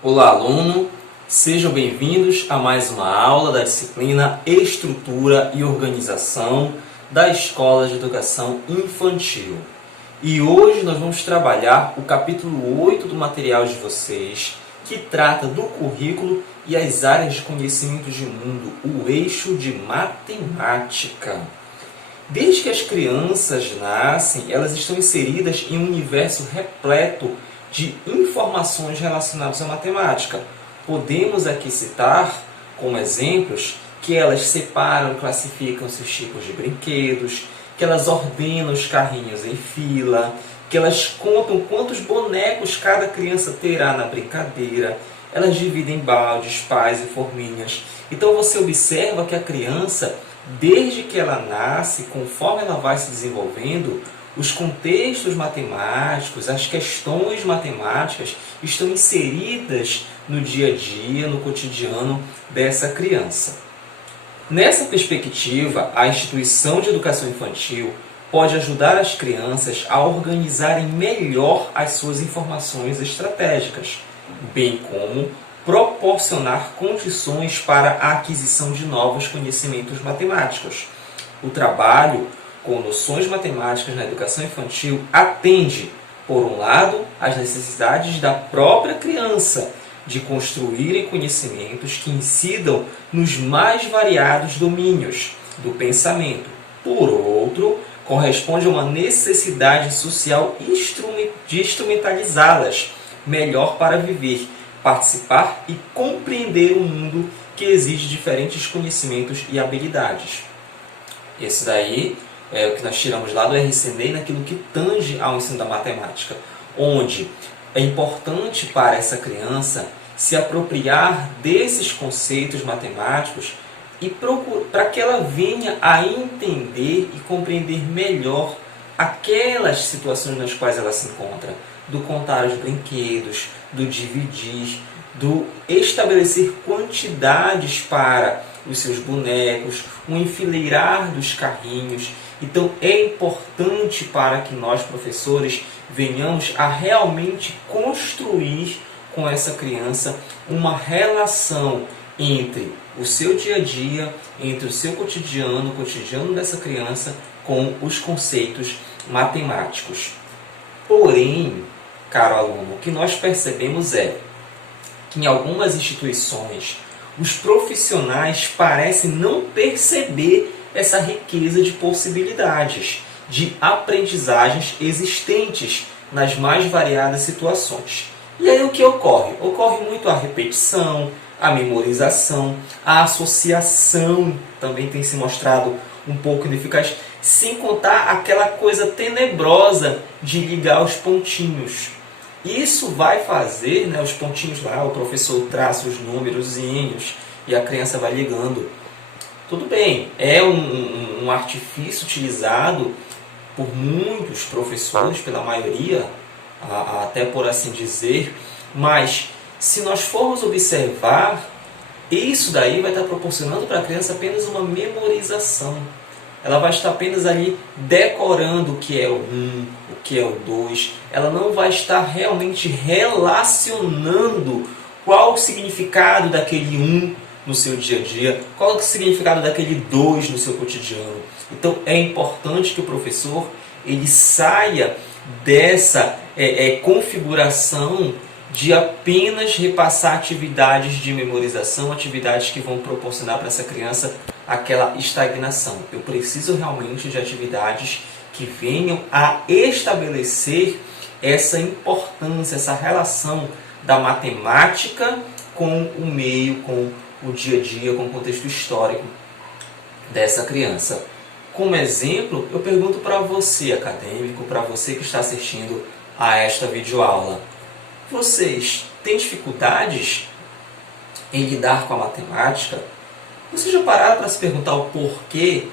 Olá, aluno! Sejam bem-vindos a mais uma aula da disciplina Estrutura e Organização da Escola de Educação Infantil. E hoje nós vamos trabalhar o capítulo 8 do material de vocês, que trata do currículo e as áreas de conhecimento de mundo, o eixo de matemática. Desde que as crianças nascem, elas estão inseridas em um universo repleto de informações relacionadas à matemática. Podemos aqui citar como exemplos que elas separam e classificam seus tipos de brinquedos, que elas ordenam os carrinhos em fila, que elas contam quantos bonecos cada criança terá na brincadeira, elas dividem baldes, pás e forminhas. Então você observa que a criança, desde que ela nasce, conforme ela vai se desenvolvendo, os contextos matemáticos, as questões matemáticas estão inseridas no dia a dia, no cotidiano dessa criança. Nessa perspectiva, a instituição de educação infantil pode ajudar as crianças a organizarem melhor as suas informações estratégicas, bem como proporcionar condições para a aquisição de novos conhecimentos matemáticos. O trabalho com noções matemáticas na educação infantil atende, por um lado, às necessidades da própria criança de construírem conhecimentos que incidam nos mais variados domínios do pensamento. Por outro, corresponde a uma necessidade social de instrumentalizá-las melhor para viver, participar e compreender um mundo que exige diferentes conhecimentos e habilidades. Esse daí é o que nós tiramos lá do RCNEI naquilo que tange ao ensino da matemática, onde é importante para essa criança se apropriar desses conceitos matemáticos e para que ela venha a entender e compreender melhor aquelas situações nas quais ela se encontra, do contar os brinquedos, do dividir, do estabelecer quantidades para os seus bonecos, o enfileirar dos carrinhos. Então é importante para que nós, professores, venhamos a realmente construir com essa criança uma relação entre o seu dia a dia, entre o seu cotidiano, o cotidiano dessa criança, com os conceitos matemáticos. Porém, caro aluno, o que nós percebemos é que em algumas instituições os profissionais parecem não perceber essa riqueza de possibilidades, de aprendizagens existentes nas mais variadas situações. E aí o que ocorre? Ocorre muito a repetição, a memorização, a associação também tem se mostrado um pouco ineficaz, sem contar aquela coisa tenebrosa de ligar os pontinhos. Isso vai fazer, os pontinhos lá, o professor traça os númerozinhos e a criança vai ligando. Tudo bem, é um artifício utilizado por muitos professores, pela maioria, até por assim dizer, mas se nós formos observar, isso daí vai estar proporcionando para a criança apenas uma memorização. Ela vai estar apenas ali decorando o que é o 1, o que é o 2. Ela não vai estar realmente relacionando qual o significado daquele 1 no seu dia a dia, qual o significado daquele 2 no seu cotidiano. Então é importante que o professor ele saia dessa configuração de apenas repassar atividades de memorização, atividades que vão proporcionar para essa criança aquela estagnação. Eu preciso realmente de atividades que venham a estabelecer essa importância, essa relação da matemática com o meio, com o dia a dia, com o contexto histórico dessa criança. Como exemplo, eu pergunto para você, acadêmico, para você que está assistindo a esta videoaula. Vocês têm dificuldades em lidar com a matemática? Vocês já pararam para se perguntar o porquê?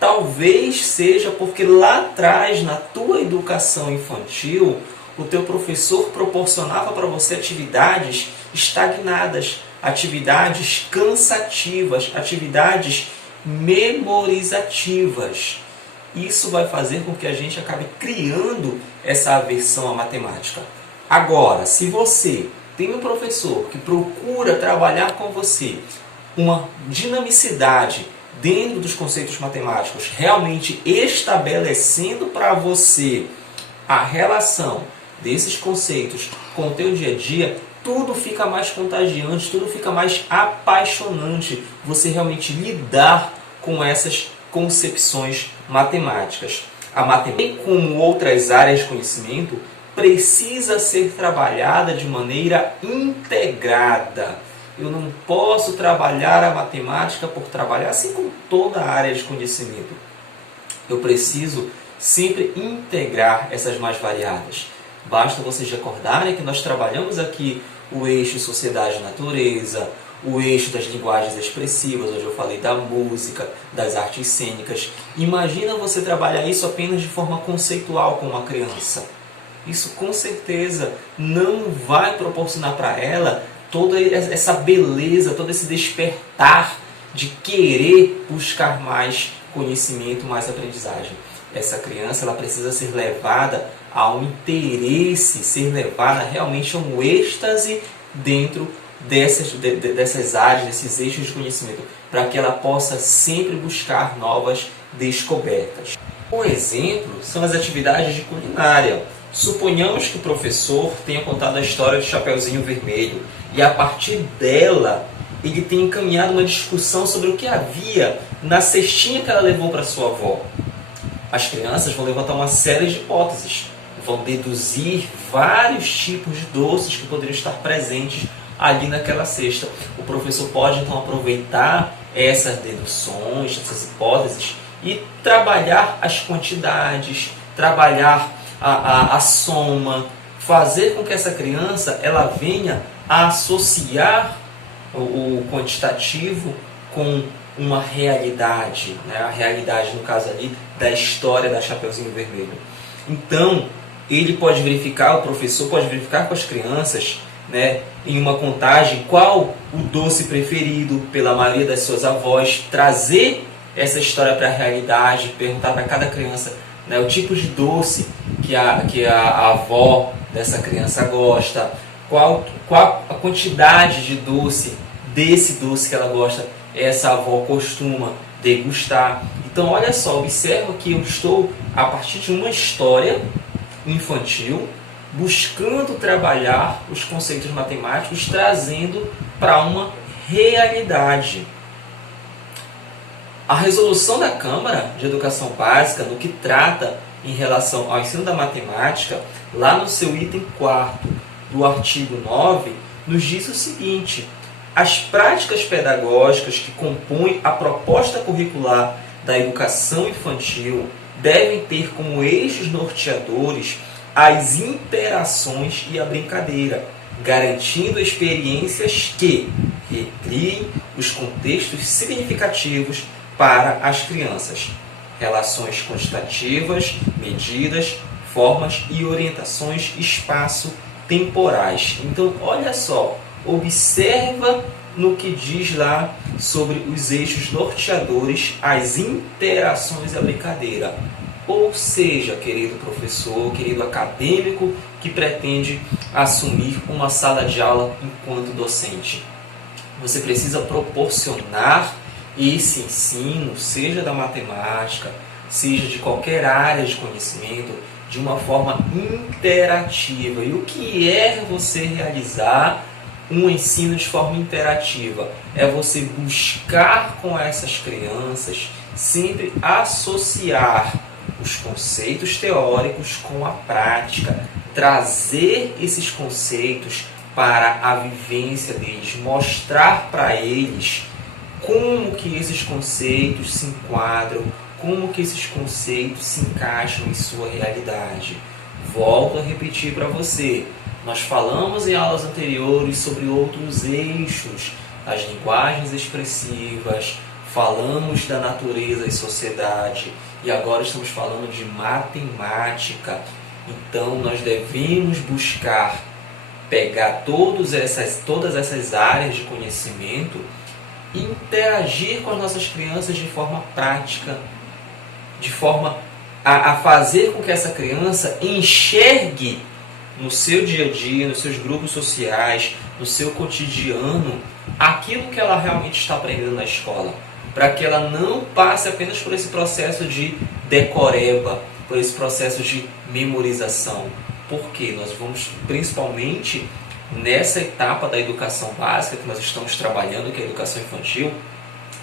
Talvez seja porque lá atrás, na tua educação infantil, o teu professor proporcionava para você atividades estagnadas, atividades cansativas, atividades memorizativas. Isso vai fazer com que a gente acabe criando essa aversão à matemática. Agora, se você tem um professor que procura trabalhar com você uma dinamicidade dentro dos conceitos matemáticos, realmente estabelecendo para você a relação desses conceitos com o teu dia a dia, tudo fica mais contagiante, tudo fica mais apaixonante você realmente lidar com essas concepções matemáticas. A matemática, como outras áreas de conhecimento, precisa ser trabalhada de maneira integrada. Eu não posso trabalhar a matemática por trabalhar, assim como toda a área de conhecimento. Eu preciso sempre integrar essas mais variadas. Basta vocês recordarem que nós trabalhamos aqui o eixo sociedade e natureza, o eixo das linguagens expressivas, hoje eu falei da música, das artes cênicas. Imagina você trabalhar isso apenas de forma conceitual com uma criança. Isso com certeza não vai proporcionar para ela toda essa beleza, todo esse despertar de querer buscar mais conhecimento, mais aprendizagem. Essa criança ela precisa ser levada a um interesse, ser levada realmente a um êxtase dentro dessas áreas, desses eixos de conhecimento, para que ela possa sempre buscar novas descobertas. Um exemplo são as atividades de culinária. Suponhamos que o professor tenha contado a história de Chapeuzinho Vermelho e a partir dela ele tenha encaminhado uma discussão sobre o que havia na cestinha que ela levou para sua avó. As crianças vão levantar uma série de hipóteses, vão deduzir vários tipos de doces que poderiam estar presentes ali naquela cesta. O professor pode então aproveitar essas deduções, essas hipóteses e trabalhar as quantidades, trabalhar a soma, fazer com que essa criança ela venha a associar o quantitativo com uma realidade, né? A realidade, no caso ali, da história da Chapeuzinho Vermelho. Então, ele pode verificar, o professor pode verificar com as crianças, né, em uma contagem, qual o doce preferido pela maioria das suas avós, trazer essa história para a realidade, perguntar para cada criança, né, o tipo de doce que a avó dessa criança gosta, qual a quantidade de doce, desse doce que ela gosta, essa avó costuma degustar. Então, olha só, observa que eu estou, a partir de uma história infantil, buscando trabalhar os conceitos matemáticos, trazendo para uma realidade. A resolução da Câmara de Educação Básica, no que trata em relação ao ensino da matemática, lá no seu item 4º do artigo 9, nos diz o seguinte: as práticas pedagógicas que compõem a proposta curricular da educação infantil devem ter como eixos norteadores as interações e a brincadeira, garantindo experiências que recriem os contextos significativos para as crianças, relações quantitativas, medidas, formas e orientações espaço-temporais. Então, olha só, observa no que diz lá sobre os eixos norteadores, as interações e a brincadeira. Ou seja, querido professor, querido acadêmico que pretende assumir uma sala de aula enquanto docente, você precisa proporcionar esse ensino, seja da matemática, seja de qualquer área de conhecimento, de uma forma interativa. E o que é você realizar um ensino de forma interativa? É você buscar com essas crianças sempre associar os conceitos teóricos com a prática, trazer esses conceitos para a vivência deles, mostrar para eles como que esses conceitos se enquadram, como que esses conceitos se encaixam em sua realidade. Volto a repetir para você, nós falamos em aulas anteriores sobre outros eixos, as linguagens expressivas, falamos da natureza e sociedade, e agora estamos falando de matemática. Então nós devemos buscar pegar todas essas áreas de conhecimento e interagir com as nossas crianças de forma prática, de forma a fazer com que essa criança enxergue no seu dia a dia, nos seus grupos sociais, no seu cotidiano, aquilo que ela realmente está aprendendo na escola, para que ela não passe apenas por esse processo de decoreba, por esse processo de memorização. Porque nós vamos, principalmente nessa etapa da educação básica que nós estamos trabalhando, que é a educação infantil,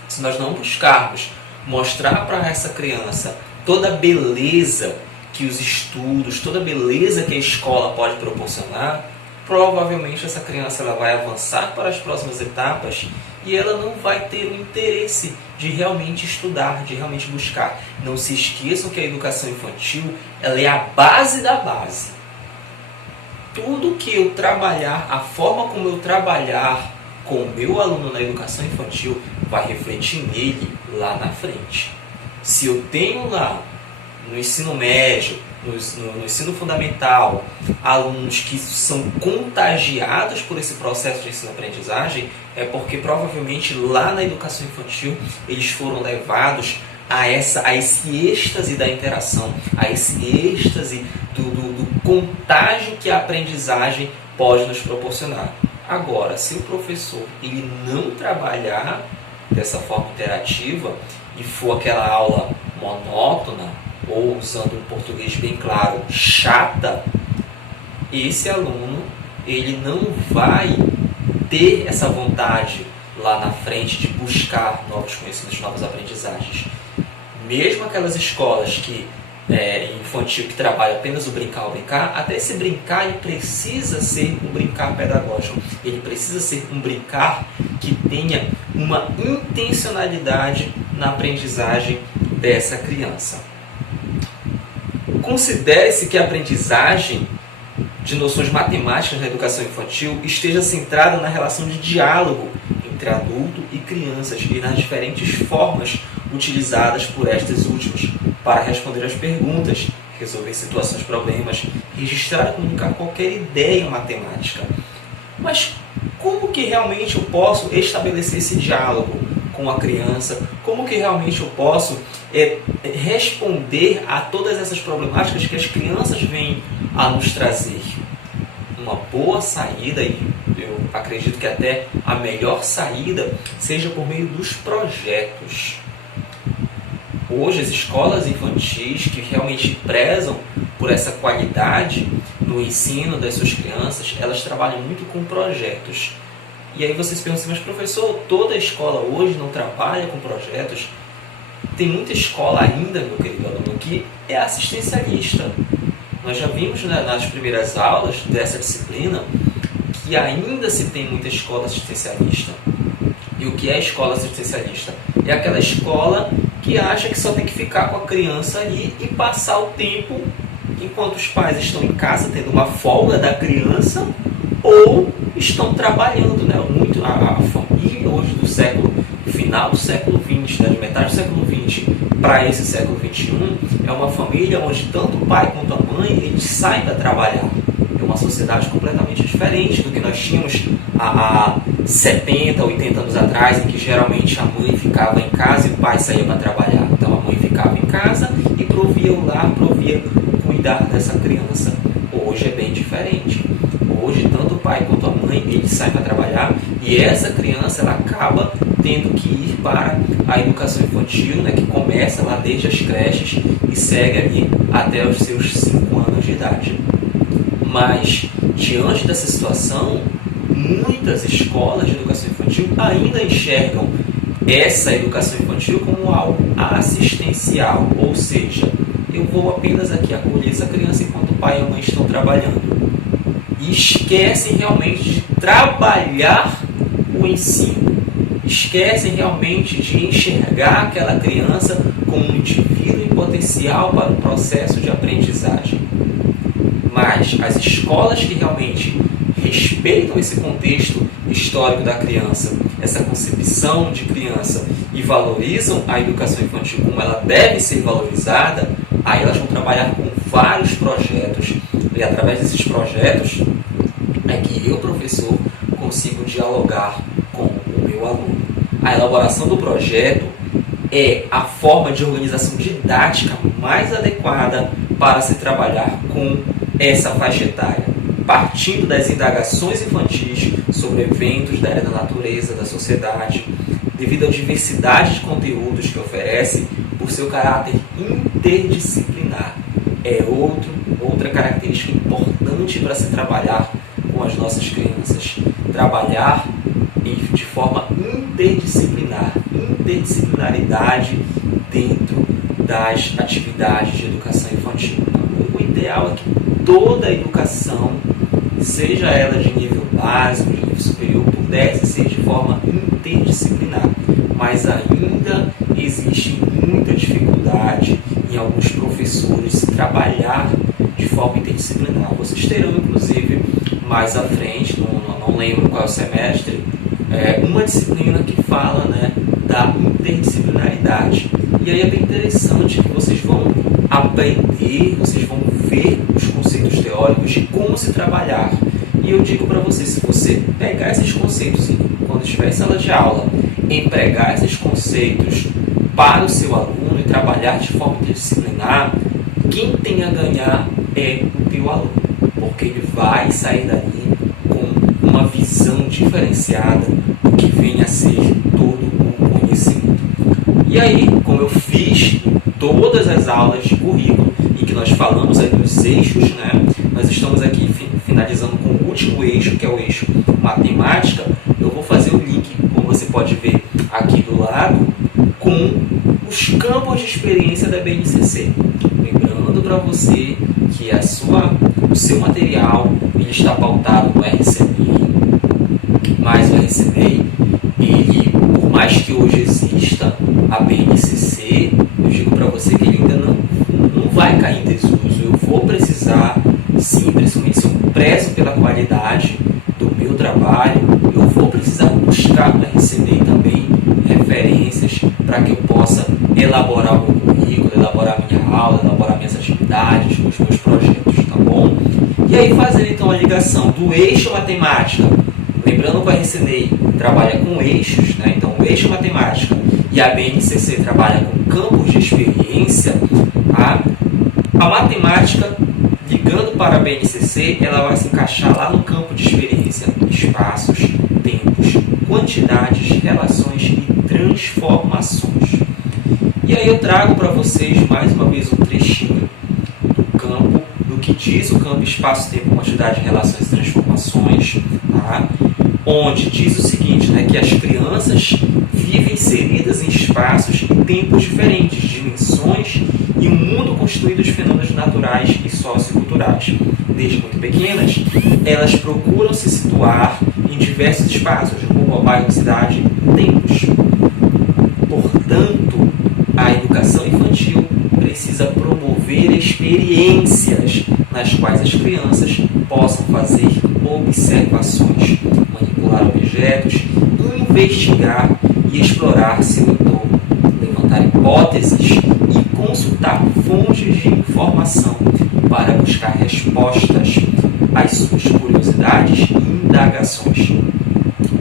se nós não buscarmos mostrar para essa criança toda a beleza que os estudos, toda a beleza que a escola pode proporcionar, provavelmente essa criança ela vai avançar para as próximas etapas e ela não vai ter o interesse de realmente estudar, de realmente buscar. Não se esqueçam que a educação infantil ela é a base da base. Tudo que eu trabalhar, a forma como eu trabalhar com o meu aluno na educação infantil vai refletir nele lá na frente. Se eu tenho lá no ensino médio, no ensino fundamental, alunos que são contagiados por esse processo de ensino-aprendizagem, é porque provavelmente lá na educação infantil eles foram levados a esse êxtase da interação, a esse êxtase do contágio que a aprendizagem pode nos proporcionar. Agora, se o professor ele não trabalhar dessa forma interativa e for aquela aula monótona, ou usando um português bem claro, chata, esse aluno ele não vai ter essa vontade lá na frente de buscar novos conhecimentos, novas aprendizagens. Mesmo aquelas escolas que infantil que trabalha apenas o brincar, até esse brincar ele precisa ser um brincar pedagógico, ele precisa ser um brincar que tenha uma intencionalidade na aprendizagem dessa criança. Considere-se que a aprendizagem de noções matemáticas na educação infantil esteja centrada na relação de diálogo entre adulto e crianças e nas diferentes formas utilizadas por estas últimas para responder às perguntas, resolver situações, problemas, registrar e comunicar qualquer ideia matemática. Mas como que realmente eu posso estabelecer esse diálogo com a criança? Como que realmente eu posso responder a todas essas problemáticas que as crianças vêm a nos trazer? Uma boa saída, e eu acredito que até a melhor saída, seja por meio dos projetos. Hoje as escolas infantis que realmente prezam por essa qualidade no ensino das suas crianças, elas trabalham muito com projetos. E aí vocês pensam assim, mas professor, toda escola hoje não trabalha com projetos? Tem muita escola ainda, meu querido aluno, que é assistencialista. Nós já vimos nas primeiras aulas dessa disciplina que ainda se tem muita escola assistencialista. E o que é escola assistencialista? É aquela escola que acha que só tem que ficar com a criança ali e passar o tempo enquanto os pais estão em casa tendo uma folga da criança ou estão trabalhando, né? Muito a família hoje do final do século XX, né? De metade do século XX para esse século XXI, é uma família onde tanto o pai quanto a mãe eles saem para trabalhar. É uma sociedade completamente diferente do que nós tínhamos há 70, 80 anos atrás, em que geralmente a mãe ficava em casa e o pai saía para trabalhar. Então a mãe ficava em casa e provia o lar, provia cuidar dessa criança. Hoje é bem diferente. Hoje tanto o pai quanto a mãe eles saem para trabalhar e essa criança ela acaba tendo que ir para a educação infantil, né, que começa lá desde as creches e segue ali até os seus 5 anos de idade. Mas, diante dessa situação, muitas escolas de educação infantil ainda enxergam essa educação infantil como algo assistencial, ou seja, eu vou apenas aqui acolher essa criança enquanto o pai e a mãe estão trabalhando. E esquecem realmente de trabalhar o ensino, esquecem realmente de enxergar aquela criança como um indivíduo em potencial para o processo de aprendizagem. Mas as escolas que realmente respeitam esse contexto histórico da criança, essa concepção de criança e valorizam a educação infantil como ela deve ser valorizada, aí elas vão trabalhar com vários projetos e através desses projetos é que eu, professor, consigo dialogar com o meu aluno. A elaboração do projeto é a forma de organização didática mais adequada para se trabalhar com essa faixa etária. partindo das indagações infantis sobre eventos da área da natureza, da sociedade, devido à diversidade de conteúdos que oferece, por seu caráter interdisciplinar. É outra característica importante para se trabalhar com as nossas crianças. Trabalhar de forma interdisciplinar, interdisciplinaridade dentro das atividades de educação infantil. O ideal é que toda a educação, seja ela de nível básico, de nível superior, pudesse ser de forma interdisciplinar, mas ainda existe muita dificuldade em alguns professores trabalhar de forma interdisciplinar. Vocês terão, inclusive, mais à frente, não lembro qual é o semestre, uma disciplina que fala, né, da interdisciplinaridade. E aí é bem interessante que vocês vão aprender, vocês vão ver os conceitos teóricos de como se trabalhar. E eu digo para você, se você pegar esses conceitos quando estiver em sala de aula, empregar esses conceitos para o seu aluno e trabalhar de forma interdisciplinar, quem tem a ganhar é o teu aluno, porque ele vai sair dali com uma visão diferenciada do que vem a ser todo o conhecimento. E aí, como eu fiz em todas as aulas de currículo, em que nós falamos aí dos eixos, né? Nós estamos aqui finalizando com o último eixo, que é o eixo matemática. Eu vou fazer o link, como você pode ver aqui do lado, com os campos de experiência da BNCC. Lembrando para você que o seu material ele está pautado no RCBI, mas o RCBI, ele, por mais que hoje exista a BNCC, eu digo para você que ele ainda não vai cair em desuso. Eu vou precisar, sim, principalmente se eu prezo pela qualidade do meu trabalho, eu vou precisar buscar no RCBI também referências para que eu possa elaborar o meu currículo, elaborar minha aula, elaborar minhas atividades, os meus projetos, tá bom? E aí, fazendo então a ligação do eixo matemática, lembrando que o RCBI trabalha com eixos, né? Então o eixo matemática e a BNCC trabalha com campos de experiência, tá? A matemática, ligando para a BNCC, ela vai se encaixar lá no campo de experiência: espaços, tempos, quantidades, relações e transformações. E aí eu trago para vocês mais uma vez um trechinho do campo, do que diz o campo espaço, tempo, quantidade, relações e transformações, tá? Onde diz o seguinte, né, que as crianças vivem inseridas em espaços e tempos diferentes, dimensões e um mundo constituído de fenômenos naturais e socioculturais. Desde muito pequenas, elas procuram se situar em diversos espaços, rua, bairro, cidade, tempos. Portanto, a educação infantil precisa promover experiências nas quais as crianças possam fazer observações, manipular objetos, investigar e explorar seu entorno, levantar hipóteses e consultar fontes de informação para buscar respostas às suas curiosidades e indagações.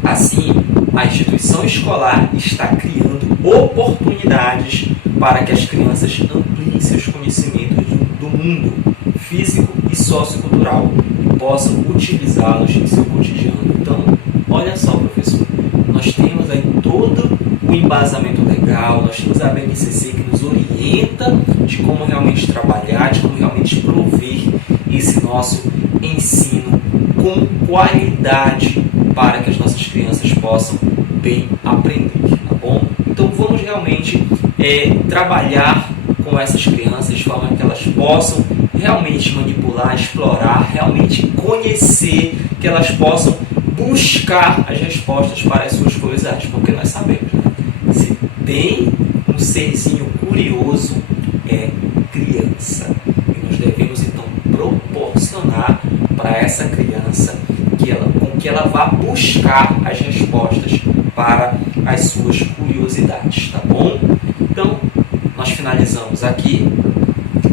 Assim, a instituição escolar está criando oportunidades para que as crianças ampliem seus conhecimentos do mundo físico e sociocultural e possam utilizá-los em seu cotidiano. Então, olha só, professor, nós temos aí todo o embasamento legal, nós temos a BNCC que nos orienta de como realmente trabalhar, de como realmente prover esse nosso ensino com qualidade para que as nossas crianças possam bem aprender, tá bom? Então vamos realmente trabalhar com essas crianças de forma que elas possam realmente manipular, explorar, realmente conhecer, que elas possam buscar as respostas para as suas curiosidades, porque nós sabemos, né? Se tem um serzinho curioso, é criança. E nós devemos então proporcionar para essa criança com que ela vá buscar as respostas para as suas curiosidades, tá bom? Então, nós finalizamos aqui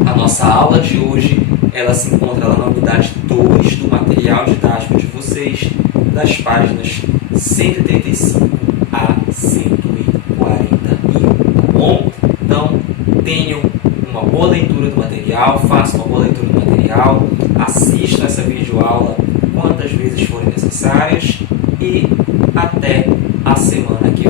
a nossa aula de hoje. Ela se encontra lá na unidade 2 do material didático de vocês, das páginas 135 a 141, tá bom? Então, tenham uma boa leitura do material, façam uma boa leitura do material, assistam essa videoaula quantas vezes forem necessárias e até a semana que